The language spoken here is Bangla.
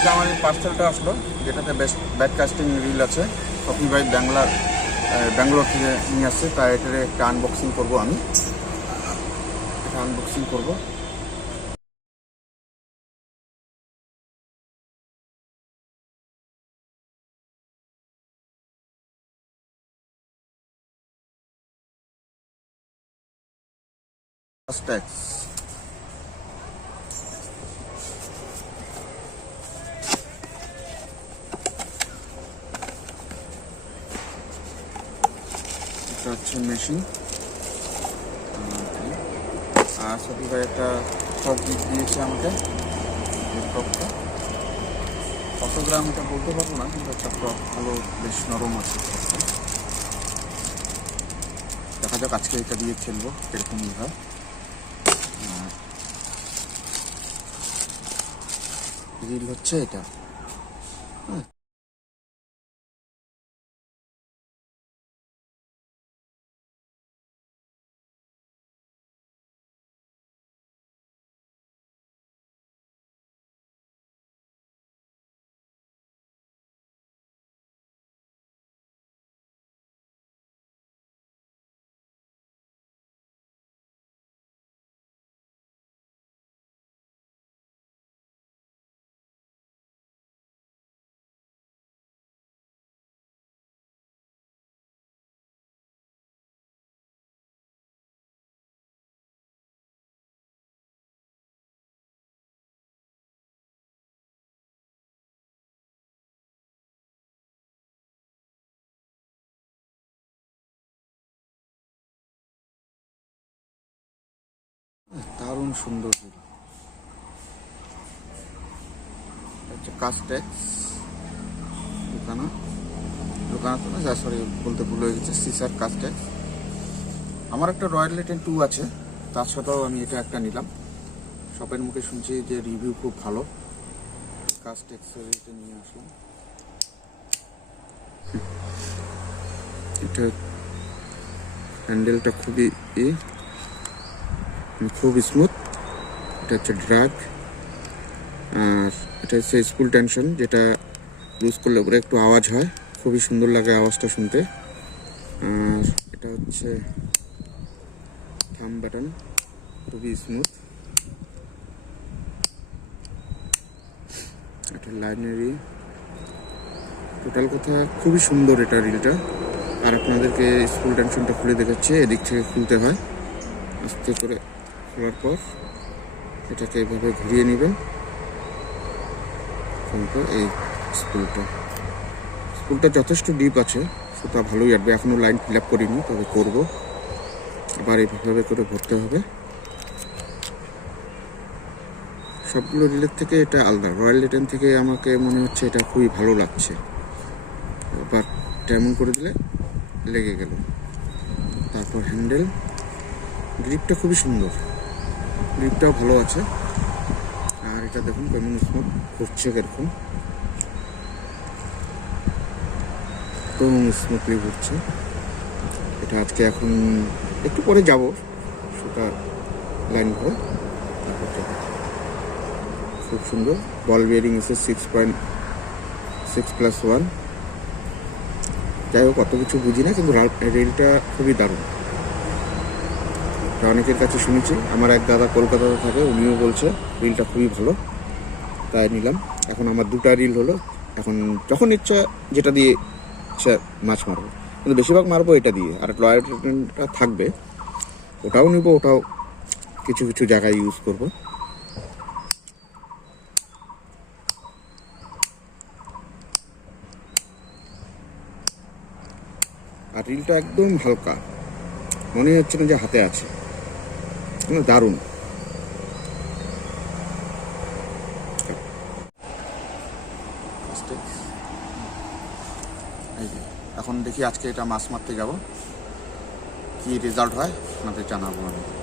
আজকে আমার এই পার্সেলটা আসলো, যেটাতে বেস্ট ব্যাড কাস্টিং রিল আছে। শপিং বাই ব্যাংলার ব্যাঙ্গালোর থেকে নিয়ে আসছে। তাই এটার একটা আনবক্সিং করব আমি। এটা আনবক্সিং করব। ট্যাক্স এটা হচ্ছে মেশিন আর সফি ভাই একটা গিফট দিয়েছে আমাকে। এই কত গ্রাম এটা বলতে পারব না, কিন্তু একটা ফ্রক ভালো, বেশ নরম আছে। দেখা যাক আজকে এটা দিয়ে খেলব, কীরকম হয়। রিল হচ্ছে এটা। দারুণ সুন্দর হচ্ছে কাস্টেক্স দোকানা। দোকানা তো না সরি বলতে ভুল হয়ে গেছে, সিসার কাস্টেক্স আমার একটা রয়্যাল লেটেন টু আছে, তার সাথেও আমি এটা একটা নিলাম। শপের মুখে শুনছি যে রিভিউ খুব ভালো। কাস্টেক্সের এটা নিয়ে আসলাম। এটা হ্যান্ডেলটা খুবই ই খুব স্মুথ এটা হচ্ছে ড্রাগ আর এটা হচ্ছে স্কুল টেনশন যেটা লুজ করলে উপরে একটু আওয়াজ হয়। খুবই সুন্দর লাগে আওয়াজটা শুনতে। আর এটা হচ্ছে থাম বাটন খুবই স্মুথ এটা লাইনারি টোটাল কথা, খুবই সুন্দর এটা রিলটা আর আপনাদেরকে স্কুল টেনশনটা খুলে দেখাচ্ছে, এদিক থেকে খুলতে হয়। আস্তে করে খোলার পর এটাকে এভাবে ঘুরিয়ে নেবেন তারপর এই স্কুলটা। স্কুলটা যথেষ্ট ডিপ আছে, সেটা ভালোই আসবে। এখনও লাইন ফিল আপ করিনি, তবে করব। এবার এইভাবে করে ভরতে হবে। সবগুলো রিলের থেকে এটা আলাদা। রয়্যাল রিটার্ন থেকে আমাকে মনে হচ্ছে এটা খুবই ভালো লাগছে। এবার তেমন করে দিলে লেগে গেল। তারপর হ্যান্ডেল। গ্রিপটা খুবই সুন্দর। গ্রিপটাও ভালো আছে। আর এটা দেখুন, কেমন স্মুথ ঘুরছে কীরকম কেমন স্মুথলি ঘুরছে এটা আজকে এখন একটু পরে যাব, সেটা লাইন করে খুব সুন্দর। বল বিয়ারিং এসে six point six plus one যাই হোক, অত কিছু বুঝি না, কিন্তু রাল- রেলটা খুবই দারুণ। এটা অনেকের কাছে শুনেছি। আমার এক দাদা কলকাতাতে থাকে, উনিও বলছে, রিলটা খুবই ভালো। তাই নিলাম। এখন আমার দুটা রিল হলো। এখন যখন ইচ্ছা যেটা দিয়ে ইচ্ছা মাছ মারবো। কিন্তু বেশিরভাগ মারবো এটা দিয়ে। আর লয়ারটা থাকবে। ওটাও নিব, ওটাও কিছু কিছু জায়গায় ইউজ করব। আর রিলটা একদম হালকা। মনে হচ্ছে না যে হাতে আছে। মানে দারুণ। এখন দেখি আজকে এটা মাছ মারতে যাব। কি রেজাল্ট হয়, আপনাদের জানাব আমি।